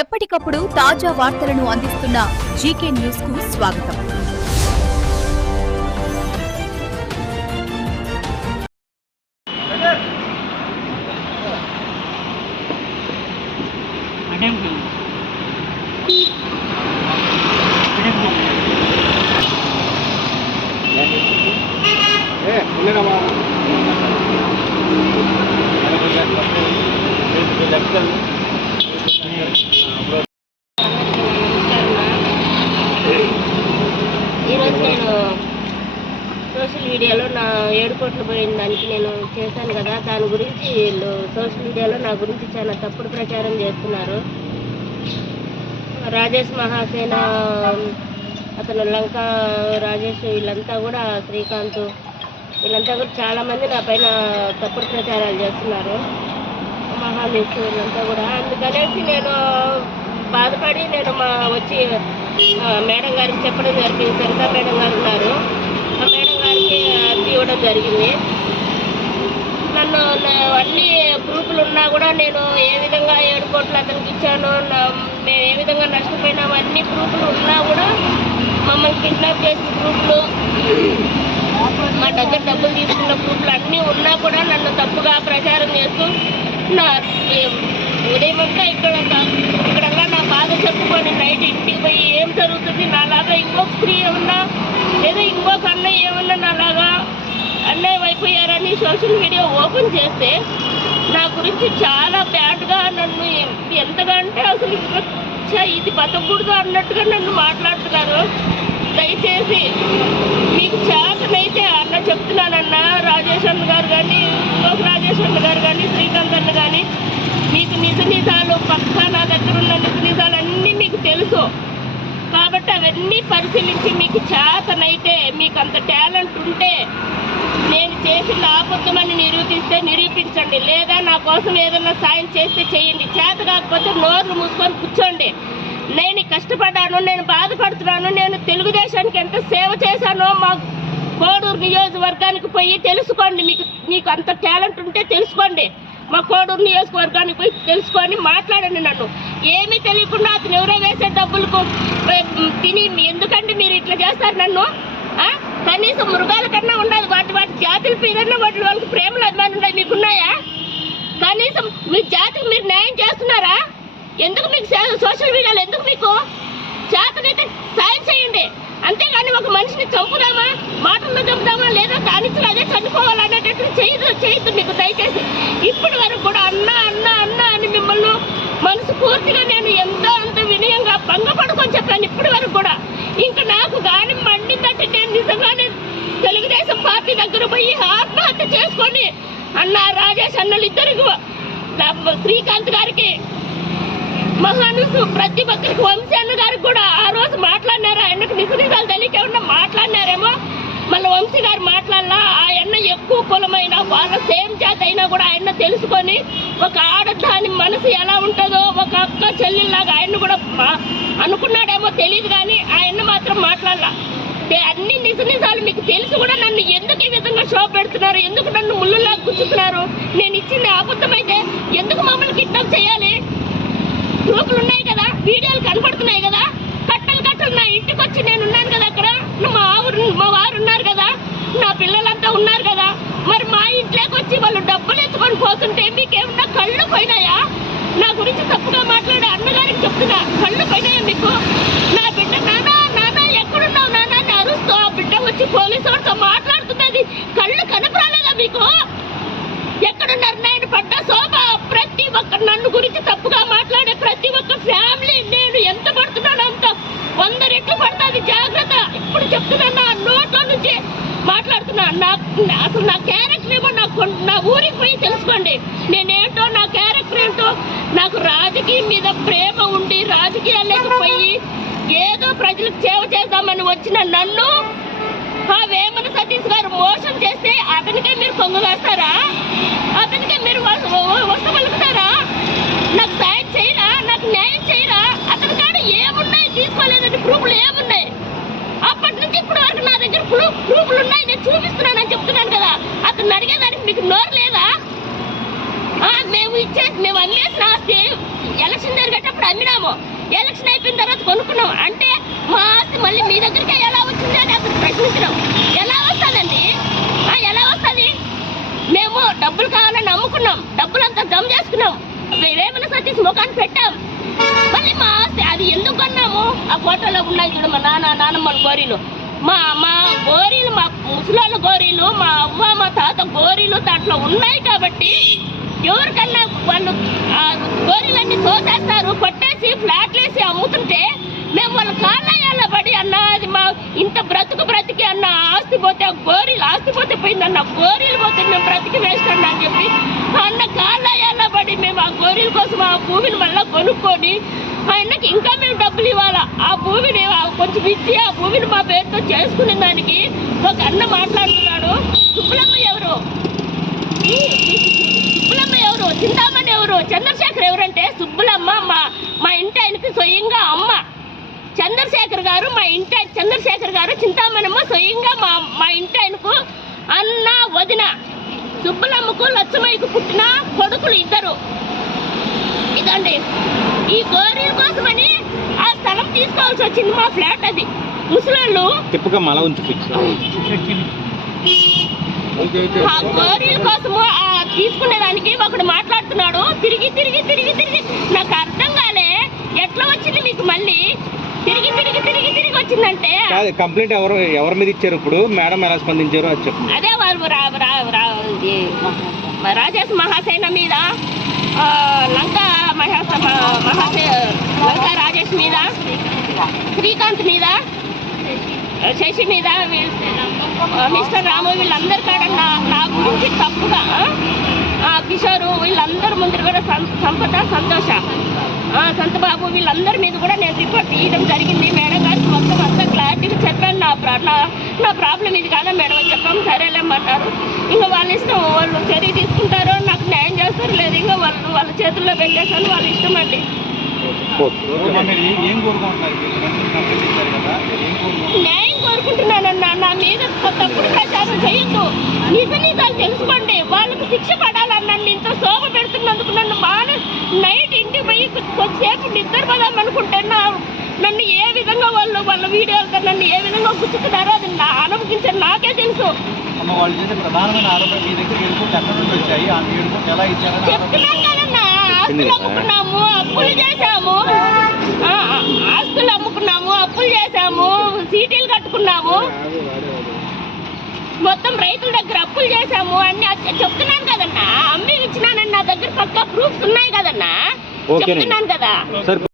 ఎప్పటికప్పుడు తాజా వార్తలను అందిస్తున్న జీకే న్యూస్ కు స్వాగతం. ఈరోజు నేను సోషల్ మీడియాలో నా 7 కోట్లు పోయిన దానికి నేను చేశాను కదా, దాని గురించి వీళ్ళు సోషల్ మీడియాలో నా గురించి చాలా తప్పుడు ప్రచారం చేస్తున్నారు. రాజేష్ మహాసేన, అతను లంక రాజేష్, వీళ్ళంతా కూడా శ్రీకాంత్, వీళ్ళంతా కూడా చాలామంది నా పైన తప్పుడు ప్రచారాలు చేస్తున్నారు. మహామిస్ వీళ్ళంతా కూడా. అందుకనేసి నేను బాధపడి నేను వచ్చి మేడం గారికి చెప్పడం జరిగింది. సరితా మేడం గారు ఉన్నారు, ఆ మేడం గారికి అది ఇవ్వడం జరిగింది. నన్ను అన్ని ప్రూఫ్లు ఉన్నా కూడా నేను ఏ విధంగా 7 కోట్లు అతనికి ఇచ్చాను, మేము ఏ విధంగా నష్టపోయినాము అన్ని ప్రూఫ్లు ఉన్నా కూడా, మమ్మల్ని కిడ్నాప్ చేసిన ప్రూఫ్లు, మా దగ్గర డబ్బులు తీసుకున్న ప్రూఫ్లు అన్నీ ఉన్నా కూడా నన్ను తప్పుగా ప్రచారం చేస్తూ ఉదయం అంతా ఇక్కడల్లా నా బాధ చెప్పుకొని నైట్ ఇంటికి పోయి ఏం జరుగుతుంది, నాలాగా ఇంకొక స్త్రీ ఏమన్నా లేదా ఇంకొక అన్నయ్య ఏమన్నా నాలాగా అన్నయ్య అయిపోయారని సోషల్ మీడియా ఓపెన్ చేస్తే నా గురించి చాలా బ్యాడ్గా నన్ను ఎంతగా అంటే అసలు ఇంకా ఇది బతకూడదు అన్నట్టుగా నన్ను మాట్లాడుతున్నారు. దయచేసి మీకు చేతనైతే అన్న చెప్తున్నానన్న, రాజేష్ అన్న గారు కానీ, ఇంకొక రాజేష్ అన్న గారు కానీ, శ్రీకాంత్ అన్న కానీ, మీకు నిజ నిజాలు పక్కా నా దగ్గర ఉన్న నిజ నిజాలు అన్నీ మీకు తెలుసు కాబట్టి అవన్నీ పరిశీలించి మీకు చేతనైతే, మీకు అంత టాలెంట్ ఉంటే నేను చేసిన అబద్ధమని నిరూపించండి, లేదా నా కోసం ఏదైనా సాయం చేస్తే చేయండి. చేత కాకపోతే నోర్లు మూసుకొని కూర్చోండి. నేను కష్టపడ్డాను, నేను బాధపడుతున్నాను, నేను తెలుగుదేశానికి ఎంత సేవ చేశానో మా కోడూరు నియోజకవర్గానికి పోయి తెలుసుకోండి. మీకు అంత టాలెంట్ ఉంటే తెలుసుకోండి. మా కోడూరు నియోజకవర్గానికి పోయి తెలుసుకొని మాట్లాడండి. నన్ను ఏమీ తెలియకుండా అతను ఎవరో వేసే డబ్బులకు తిని ఎందుకంటే మీరు ఇట్లా చేస్తారు నన్ను? కనీసం మృగాల కన్నా ఉండదు, వాటి జాతులు ఏదన్నా వాళ్ళకి ప్రేమలు అభిమానులు ఉన్నాయి, మీకున్నాయా? కనీసం మీ జాతికి మీరు న్యాయం చేస్తున్నారా? ఎందుకు మీకు సోషల్ మీడియాలో ఎందుకు మీకు చేతనైతే సాయం చేయండి, అంతేగాని ఒక మనిషిని చంపుదామా, మాటల్లో చంపుదామా, లేదా కానిచ్చులు అదే చనిపోవాలనేటట్టు చేయొద్దు. మీకు దయచేసి ఇప్పటి వరకు కూడా అన్న అన్న అన్న అని మిమ్మల్ని మనసు పూర్తిగా నేను ఎంతో అంత వినయంగా భంగపడుకొని చెప్పాను. ఇప్పటి వరకు కూడా ఇంకా నాకు గాని మండిందంటే నేను నిజంగానే తెలుగుదేశం పార్టీ దగ్గర పోయి ఆత్మహత్య చేసుకొని అన్న రాజేష్ అన్నలు ఇద్దరికి, శ్రీకాంత్ గారికి, మహానుసు ప్రతి ఒక్కరికి, వంశీ అన్న గారికి కూడా ఆ రోజు మాట్లాడినారు. ఆయనకు నిజ నిజాలు తెలియక ఏమన్నా మాట్లాడినారేమో, మళ్ళీ వంశీ గారు మాట్లాడినా ఆయన ఎక్కువ కులమైన వాళ్ళ సేమ్ జాతి అయినా కూడా ఆయన తెలుసుకొని ఒక ఆడదాని మనసు ఎలా ఉంటుందో ఒక అక్క చెల్లెల్లాగా ఆయన కూడా అనుకున్నాడేమో తెలియదు, కానీ ఆయన మాత్రం మాట్లాడాల. అన్ని నిజ నిజాలు మీకు తెలిసి కూడా నన్ను ఎందుకు ఈ విధంగా షో పెడుతున్నారు, ఎందుకు నన్ను ముళ్ళులాగా గుచ్చుతున్నారు? నేను ఇచ్చింది అబద్ధమైతే ఎందుకు మమ్మల్ని కిడ్నాప్ చేయాలి? ప్రూఫ్లు ఉన్నాయి కదా, వీడియోలు కనపడుతున్నాయి కదా, కట్టలు నా ఇంటికి వచ్చి నేను ఉన్నాను కదా, అక్కడ మా వారు ఉన్నారు కదా, నా పిల్లలంతా ఉన్నారు కదా, మరి మా ఇంట్లోకి వచ్చి వాళ్ళు డబ్బులు ఎత్తుకొని పోతుంటే మీకేమన్నా కళ్ళు పోయినాయా? నా గురించి తప్పుగా మాట్లాడే అన్నగారికి చెప్తున్నా, కళ్ళు పోయినాయా మీకు? నా బిడ్డ నానా ఎక్కడున్నావు నానా అని అరుస్తూ ఆ బిడ్డ వచ్చి పోలీసు వాడితో మాట్లాడుతున్నది కళ్ళు కనపరాలేదా మీకు? ఎక్కడున్నారు నేను పడ్డ శోభ? ప్రతి ఒక్క నన్ను గురించి తప్పుగా మాట్లాడే ప్రతి ఒక్క ఫ్యామిలీ నేను ఎంత పడుతున్నాను అంత 100 రెట్లు పడుతుంది, జాగ్రత్త. ఇప్పుడు చెప్తున్నా, నా నోట్లో నుంచి మాట్లాడుతున్నా. అసలు నా క్యారెక్టర్ ఏమో నా ఊరికి పోయి తెలుసుకోండి. నేనేంటో, నా క్యారెక్టర్ ఏంటో. నాకు రాజకీయం మీద ప్రేమ ఉండి రాజకీయాల్లోకి పోయి ఏదో ప్రజలకు సేవ చేద్దామని వచ్చిన నన్ను ఆ వేమన సతీష్ గారు మోసం చేస్తే అతనికే మీరు పొంగవేస్తారా? అతనికే మీరు వస్తగలుగుతారా? నాకు సాయం చేయరా? నాకు న్యాయం చేయరా? అతని కాడ ఏమున్నాయి తీసుకోలేదండి, ప్రూఫ్లు ఏమున్నాయి? అప్పటి నుంచి ఇప్పుడు వరకు నా దగ్గర ప్రూఫ్లు ఉన్నాయి, నేను చూపిస్తున్నానని చెప్తున్నాను కదా. అతను అడిగేదానికి మీకు నోరు లేదా? మేము అమ్మేసిన ఆస్తి ఎలక్షన్ జరిగేటప్పుడు అమ్మినాము, ఎలక్షన్ అయిపోయిన తర్వాత కొనుక్కున్నాం. అంటే మా ఆస్తి మళ్ళీ మీ దగ్గరికి ఎలా వచ్చింది అని అతను ప్రశ్నించడం. ఎలా వస్తుందండి? ఎలా వస్తుంది? మేము డబ్బులు కావాలని అమ్ముకున్నాం, డబ్బులంతా జమ చేసుకున్నాం, వేమన సతీష్ ముఖాన్ని పెట్టాం. మళ్ళీ మా ఆస్తి అది ఎందుకు కొన్నాము? ఆ ఫోటోలో ఉన్నాయి చూడు మా నాన్నమ్మల గోరీలు, మా గోరీలు, మా ముసలాళ్ళ గోరీలు, మా అవ్వ మా తాత గోరీలు దాంట్లో ఉన్నాయి కాబట్టి ఎవరికన్నా వాళ్ళు గోరీలన్నీ తోసేస్తారు, కొట్టేసి ఫ్లాట్లు వేసి అమ్ముతుంటే మేము వాళ్ళ కాళ్ళ పడి అన్న అది మా ఇంత బ్రతికి అన్న ఆస్తి పోతే గోరీలు ఆస్తి పోతే పోయిందన్న, గోరీలు పోతే మేము బ్రతికి వేస్తాను అని చెప్పి అన్న కాళ్ళ పడి మేము ఆ గోరీల కోసం ఆ భూమిని మళ్ళీ కొనుక్కొని ఆయనకి ఇంకా మేము డబ్బులు ఇవ్వాలా. ఆ భూమిని కొంచెం ఇచ్చి ఆ భూమిని మా పేరుతో చేసుకునే దానికి ఒక అన్న మాట్లాడుతున్నాడు. సుబ్బలమ్మ ఎవరు? చింతామణి ఎవరు? చంద్రశేఖర్ ఎవరంటే సుబ్బలమ్మ మా ఇంటి ఆయనకి స్వయంగా అమ్మ. చంద్రశేఖర్ గారు మా ఇంటి చంద్రశేఖర్ గారు చింతామణమ్మ స్వయంగా మా ఇంటి ఆయనకు అన్న వదిన. సుబ్బలమ్మకు లచ్చమ్మకు పుట్టిన కొడుకులు ఇద్దరు. ఇదండి ఈ గోరీల కోసమని ఆ స్థలం తీసుకోవాల్సి వచ్చింది. మా ఫ్లాట్ అది ముసలాళ్ళు ఆ గోరీల కోసము తీసుకునేదానికి ఒకడు మాట్లాడుతున్నాడు. తిరిగి నాకు అర్థం కాలే ఎట్లా వచ్చింది మీకు మళ్ళీ తిరిగి వచ్చిందంటే. కంప్లైంట్ ఎవరి మీద ఇచ్చారు? ఇప్పుడు మేడం ఎలా స్పందించారు అది చెప్పండి. అదే వాళ్ళు రాజేష్ మహాసేన మీద, లంకా రాజేష్ మీద, శ్రీకాంత్ మీద, శశి మీద, మిస్టర్ రాము వీళ్ళందరి కాడ నా గురించి తప్పుగా కిషోరు వీళ్ళందరి ముందు కూడా సంపద సంతోష సంతబాబు వీళ్ళందరి మీద కూడా నేను రిపోర్ట్ ఇవ్వడం జరిగింది. మేడం గారికి మొత్తం అంతా క్లారిటీగా చెప్పాను. నా ప్రాబ్లం ఇది కాదా మేడం అని చెప్పాము. సరేలేమన్నారు. ఇంకా వాళ్ళ ఇష్టం, వాళ్ళు చర్య తీసుకుంటారో నాకు న్యాయం చేస్తారో లేదు ఇంకా వాళ్ళ చేతుల్లో పెట్టేసాను, వాళ్ళ ఇష్టం అండి. న్యాయం కోరుకుంటున్నానన్నా. నా మీద తప్పుడు ప్రచారం చేయొద్దు, నిజాలు తెలుసుకోండి, వాళ్ళకు శిక్ష పడాలన్నా. ఇంత శోభ పెడుతున్నందుకు నన్ను బాగా నైట్ ఇంటికి పోయి కొద్దిసేపు నిద్రపోదాం అనుకుంటే నన్ను ఏ విధంగా వాళ్ళ వీడియోలతో నన్ను ఏ విధంగా గుచ్చుతున్నారో అది అనుభవించారు నాకే తెలుసు. చెప్తున్నాను కదన్నా, ఆస్తులు అమ్ముకున్నాము, అప్పులు చేసాము, సీటీలు కట్టుకున్నాము, మొత్తం రైతుల దగ్గర అప్పులు చేసాము అన్ని చెప్తున్నాను కదన్నా. అమ్మి ఇచ్చినానని నా దగ్గర పక్కా ప్రూఫ్స్ ఉన్నాయి కదన్నా, చెప్తున్నాను కదా.